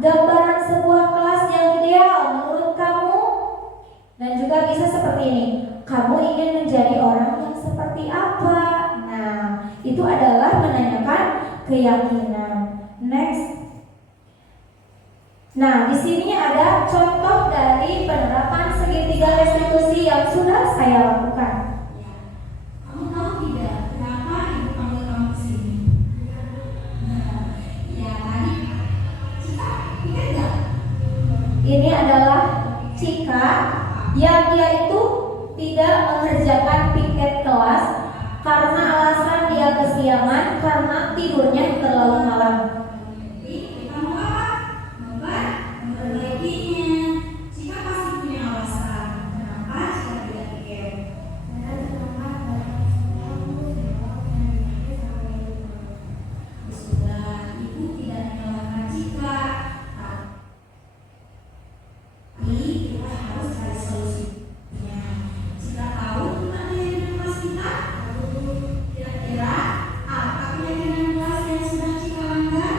gambaran sebuah kelas yang ideal menurut kamu. Dan juga bisa seperti ini. Kamu ingin menjadi orang yang seperti apa? Nah, itu adalah menanyakan keyakinan. Next. Nah, di sini ada contoh dari penerapan segitiga restitusi yang sudah saya lakukan. Kamu tahu tidak kenapa ibu panggil kamu ke sini? Ya tadi Cika, ingat nggak? Ini adalah Cika yang dia itu tidak mengerjakan piket kelas karena alasan dia kesiangan karena tidurnya terlalu malam. Kamu apa? Memperbaikinya. Cika pasti punya alasan. Kenapa Cika tidak piket? Sudah, ibu tidak menyalahkan Cika. Tapi kita harus cari solusinya. Cika tahu tentang keyakinan kelas kita? Kira-kira apa keyakinan kelas yang sudah Cika langgar?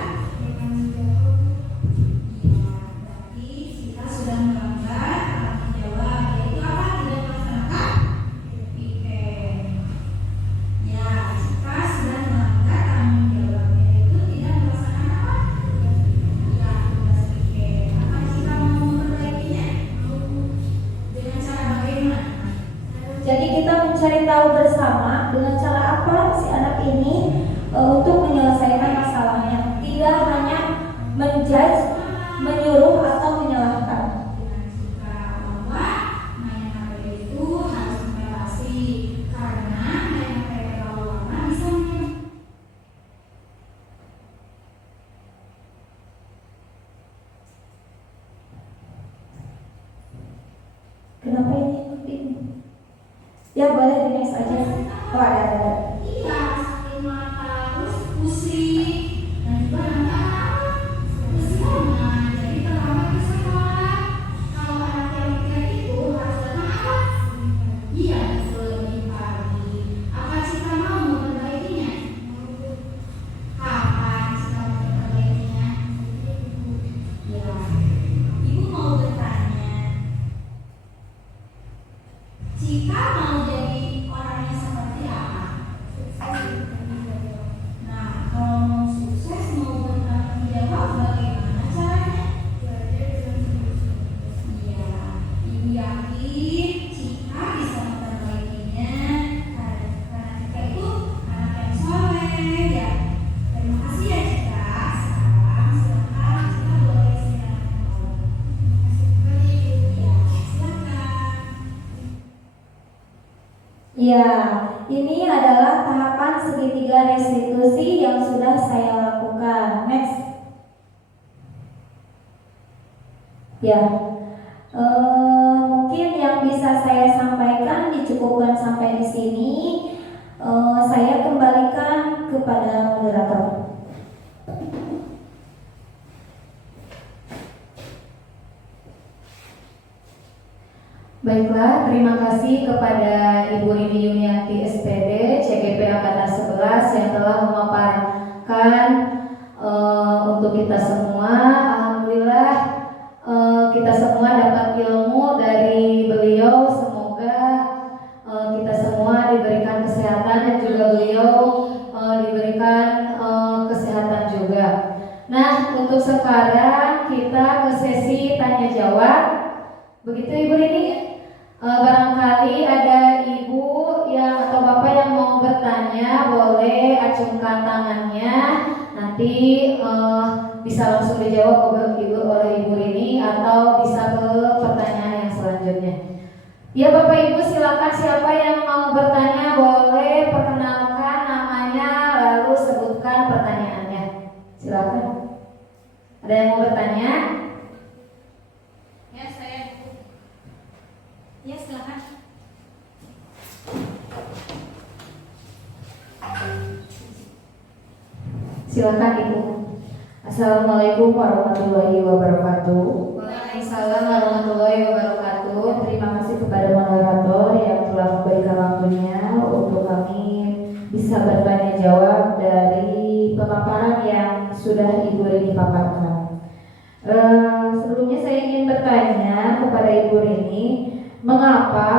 apa ini? Ya boleh di next aja. Oh ada. Iya, sakit mata, terus pusing, dan juga nanti kesiangan. Jadi terlambat ke sekolah. Kalau anak yang tiga itu harus datang apa? Iya, lebih pagi. Apa kita mau memperbaikinya? Kapan kita mau memperbaikinya? Ya, ibu mau bertanya. Jika mau jadi orang yang seperti apa? Nah, kalau mau sukses, mau bertanggung jawab, bagaimana caranya? Iya, ibu yakin Cika bisa memperbaikinya karena Cika itu anak yang soleh, ya. Terima kasih ya Cika. Sekarang silakan Cika boleh istirahat. Ya, silakan. Ya, ini adalah tahapan segitiga restitusi yang sudah saya lakukan. Next. Ya, mungkin yang bisa saya sampaikan dicukupkan sampai di sini. Saya kembalikan kepada moderator. Baiklah, terima kasih kepada Ibu Rini Yuniati SPD CGP Angkatan 11 yang telah memaparkan untuk kita semua. Alhamdulillah kita semua dapat ilmu dari beliau. Semoga kita semua diberikan kesehatan dan juga beliau diberikan kesehatan juga. Nah, untuk sekarang kita ke sesi tanya jawab. Begitu Ibu Rini? Barangkali ada ibu yang atau bapak yang mau bertanya, boleh acungkan tangannya. Nanti bisa langsung dijawab oleh Ibu Rini atau bisa ke pertanyaan yang selanjutnya. Ya Bapak Ibu, silakan siapa yang mau bertanya boleh perkenalkan namanya lalu sebutkan pertanyaannya. Silakan. Ada yang mau bertanya? Ya, saya. Ya, silakan. Silakan Ibu. Assalamualaikum warahmatullahi wabarakatuh. Waalaikumsalam warahmatullahi wabarakatuh. Terima kasih kepada moderator yang telah memberikan waktunya untuk kami bisa bertanya jawab dari pemaparan yang sudah Ibu Rini paparkan. Sebelumnya saya ingin bertanya kepada Ibu Rini, mengapa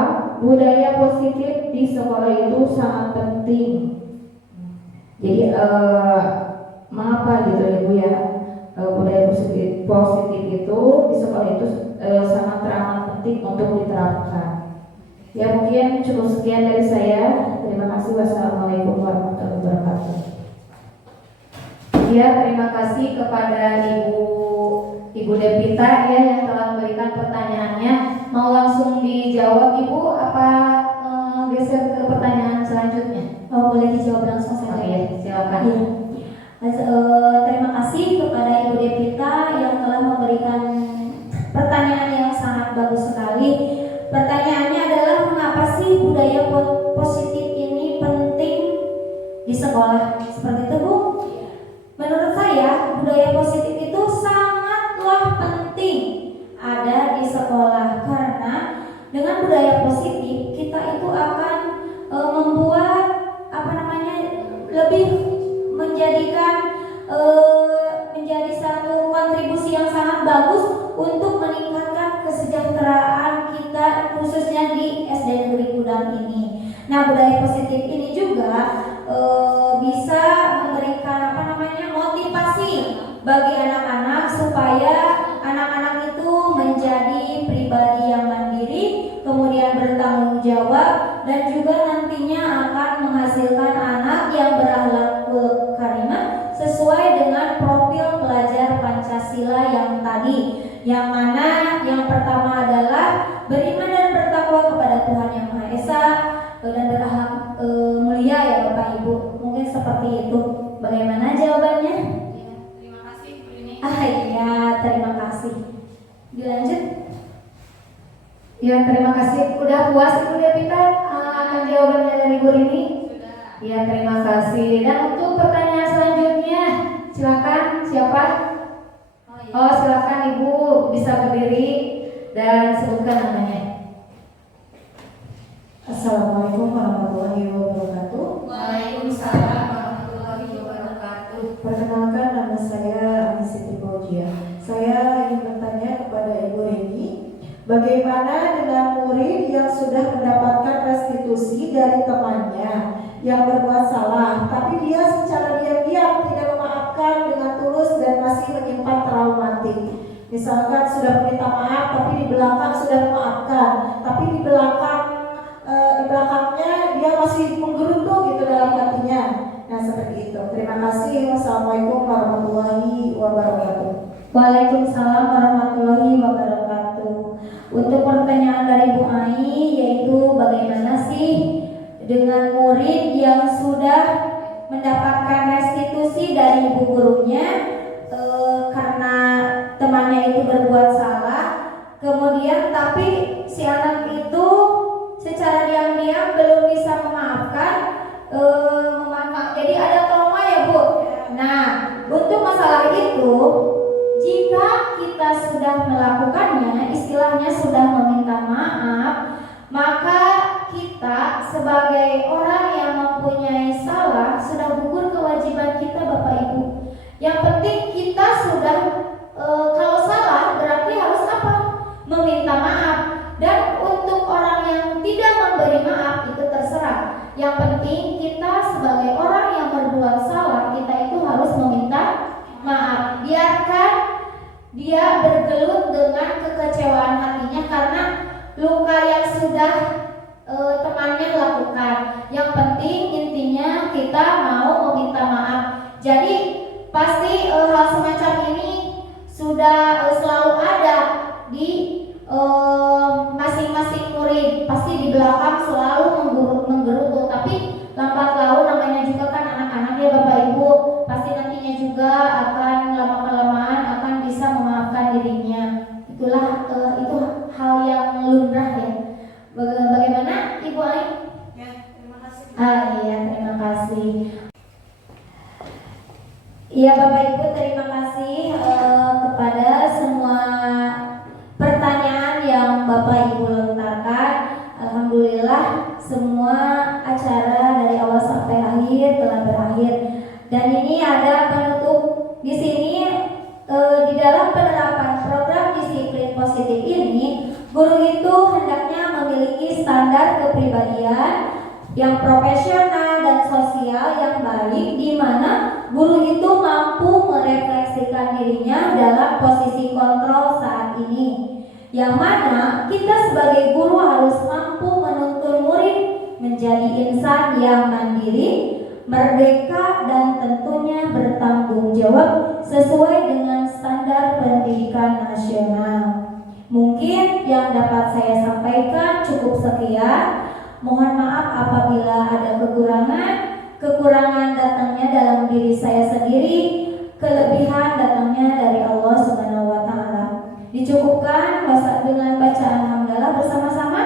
budaya positif di sekolah itu sangat penting? Jadi mengapa gitu Ibu ya, budaya positif itu di sekolah itu sangat teramat penting untuk diterapkan. Ya mungkin cukup sekian dari saya. Terima kasih. Wassalamualaikum warahmatullahi wabarakatuh. Ya, terima kasih kepada Ibu Devita ya yang telah memberikan pertanyaannya. Mau langsung dijawab Ibu apa geser ke pertanyaan selanjutnya? Oh, boleh dijawab langsung saja. Oke, silakan. Iya. Terima kasih kepada Ibu Devita yang telah memberikan pertanyaan yang sangat bagus sekali. Pertanyaannya adalah mengapa sih budaya positif ini penting di sekolah? Seperti itu Bu? Menurut saya budaya positif itu sangatlah penting ada di sekolah, karena dengan budaya positif kita itu akan membuat lebih menjadi satu kontribusi yang sangat bagus untuk meningkatkan kesejahteraan kita khususnya di SD Negeri Kudang ini. Nah, budaya positif ini juga bisa memberikan motivasi bagi anak-anak supaya anak-anak itu menjadi pribadi yang mandiri, kemudian bertanggung jawab, dan juga nantinya akan menghasilkan anak yang berakhlakul karimah sesuai dengan profil pelajar Pancasila yang tadi, yang mana yang pertama adalah beriman dan bertakwa kepada Tuhan Yang Maha Esa dan berakhlak mulia ya Bapak Ibu. Mungkin seperti itu. Bagaimana jawabannya? Ya, terima kasih Bu Rini. Iya, terima kasih. Dilanjut. Ya, terima kasih. Udah puas Ibu Devita akan jawabannya dari Ibu Rini? Ya, terima kasih. Dan untuk pertanyaan selanjutnya, silakan siapa? Oh, silakan Ibu bisa berdiri dan sebutkan namanya. Assalamualaikum warahmatullahi wabarakatuh. Waalaikumsalam warahmatullahi wabarakatuh. Perkenalkan, nama saya Siti Fauzia. Saya ingin bertanya kepada Ibu Rini, bagaimana dengan murid yang sudah mendapatkan restitusi dari temannya yang berbuat salah, tapi dia secara diam-diam tidak memaafkan dengan tulus dan masih menyimpan traumatik. Misalkan sudah meminta maaf, tapi di belakang sudah memaafkan, tapi di belakangnya dia masih menggerutu gitu dalam hatinya. Nah, seperti itu. Terima kasih. Wassalamualaikum warahmatullahi wabarakatuh. Waalaikumsalam warahmatullahi wabarakatuh. Untuk pertanyaan dari Bu Ai, yaitu bagaimana sih dengan murid yang sudah mendapatkan restitusi dari ibu gurunya karena temannya itu berbuat salah, kemudian tapi si anak itu secara diam-diam belum bisa memaafkan, jadi ada trauma ya Bu. Nah, untuk masalah itu, jika kita sudah melakukannya, istilahnya sudah meminta maaf, maka kita sebagai orang yang mempunyai salah sudah gugur kewajiban kita Bapak Ibu. Yang penting kita sudah kalau salah berarti harus apa? Meminta maaf. Dan untuk orang yang tidak memberi maaf itu terserah. Yang penting kita sebagai orang yang berbuat salah, kita itu harus meminta maaf. Biarkan dia bergelut dengan kekecewaan hatinya karena luka yang sudah temannya lakukan. Yang penting intinya kita mau meminta maaf. Jadi pasti hal semacam ini sudah selalu ada di masing-masing murid. Pasti di belakang selalu menggerutu, tapi lambat laun namanya juga kan anak-anak ya Bapak Ibu, pasti nantinya juga akan lama-kelamaan akan bisa memaafkan dirinya. Itulah itu hal yang lumrah ya. Bagaimana Ibu Ai? Ya, terima kasih. Iya, terima kasih. Iya Bapak Ibu, terima kasih kepada semua pertanyaan yang Bapak Ibu lontarkan. Alhamdulillah semua acara dari awal sampai akhir telah berakhir. Dan ini ada penutup di sini. Di dalam penerapan program disiplin positif ini, guru itu hendaknya memiliki standar kepribadian yang profesional dan sosial yang baik, di mana guru itu mampu merefleksikan dirinya dalam posisi kontrol saat ini, yang mana kita sebagai guru harus mampu menuntun murid menjadi insan yang mandiri, merdeka, dan tentunya bertanggung jawab sesuai dengan standar pendidikan nasional. Mungkin yang dapat saya sampaikan cukup sekian. Mohon maaf apabila ada kekurangan datangnya dalam diri saya sendiri, kelebihan datangnya dari Allah Subhanahu wa taala. Dicukupkan dengan bacaan hamdalah bersama-sama.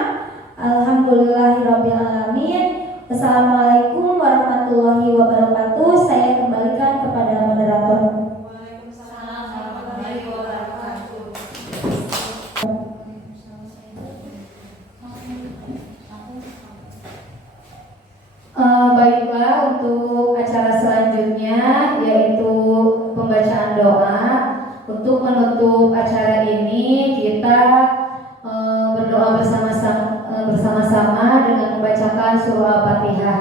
Alhamdulillahirabbil alamin. Assalamualaikum warahmatullahi wabarakatuh. Saya kembalikan kepada moderator. Waalaikumsalam warahmatullahi wabarakatuh. Baiklah, untuk acara selanjutnya yaitu pembacaan doa. Untuk menutup acara ini kita berdoa bersama-sama dengan membacakan surah Al-Fatihah.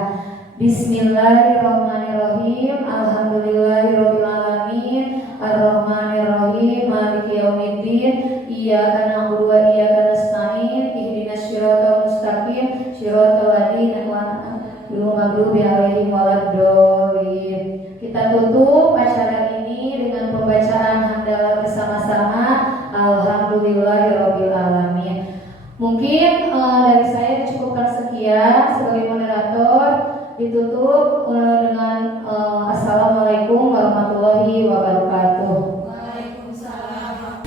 Bismillahirrahmanirrahim. Alhamdulillahirabbil alamin. Arrahmanirrahim. Maliki yaumiddin. Iyyaka na'budu wa iyyaka nasta'in. Ihdinas siratal mustaqim. Siratal ladzina an'amta 'alaihim waladdallin. Kita tutup acara ini dengan pembacaan hamdalah bersama-sama. Alhamdulillahirabbil alamin. Mungkin dari saya dicukupkan sekian sebagai moderator. Ditutup dengan assalamualaikum warahmatullahi wabarakatuh. Waalaikumsalam.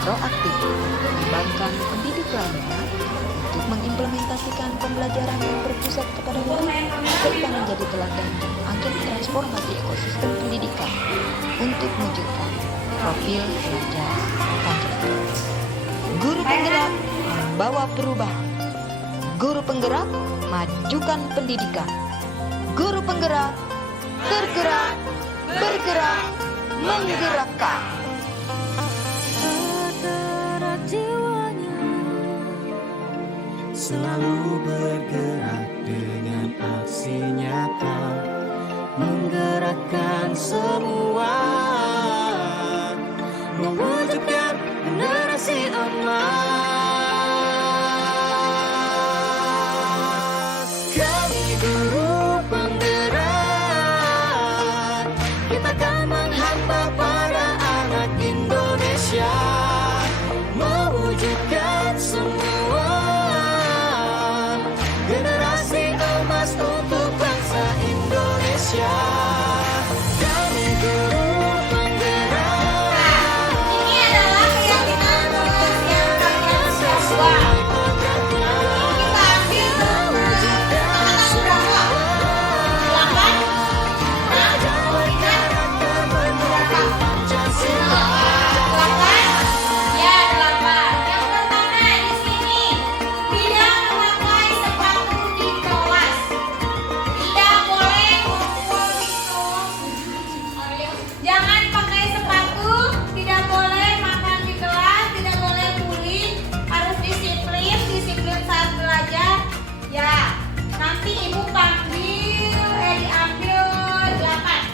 proaktif, mengembangkan pendidik lainnya untuk mengimplementasikan pembelajaran yang berpusat kepada murid serta menjadi teladan dan agen transformasi ekosistem pendidikan untuk mewujudkan profil pelajar Pancasila. Guru penggerak membawa perubahan. Guru penggerak majukan pendidikan. Guru penggerak tergerak, bergerak, menggerakkan. Tergerak jiwanya, selalu bergerak dengan aksi nyata, menggerakkan semua, mewujudkan generasi emas. Kami guru penggerak, kita akan menghamba pada anak Indonesia, mewujudkan semua generasi emas untuk bangsa Indonesia. Kami guru penggerak. Ini adalah keyakinan kelas yang kalian semua. Kita ambil angkatan berapa? 8? Ya, 8. Yang pertama di sini, tidak memakai sepatu di kelas. Tidak boleh ngumpul di kelas. Jangan pakai sepatu, tidak boleh makan di kelas, tidak boleh bully, harus disiplin, disiplin saat belajar. Ya, nanti ibu panggil, diambil 8.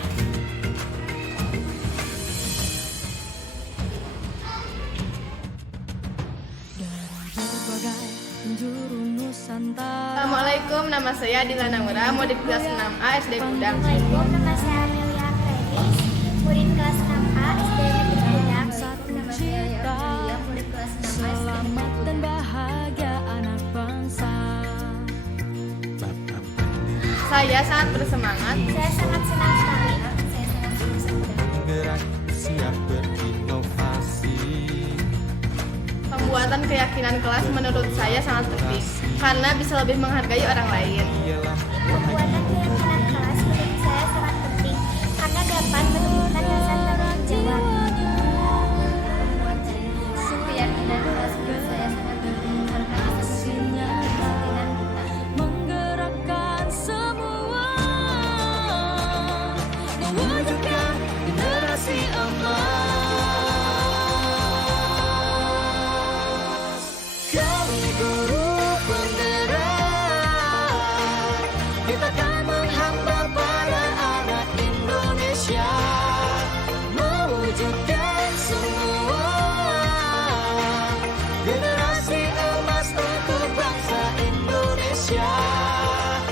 Berbagai penjuru Nusantara. Assalamualaikum, nama saya Dilana Mura, murid kelas 6A SD Gudang. Assalamualaikum, nama saya Amelia Kredis, murid kelas 6A SD Negeri Gudang. Satu cita, selamat dan bahagia anak bangsa. Saya sangat bersemangat Saya sangat senang sekali. Saya sangat senang. Gerak siap berinovasi. pembuatan keyakinan kelas menurut saya sangat penting karena bisa lebih menghargai orang lain. Ialah Membuat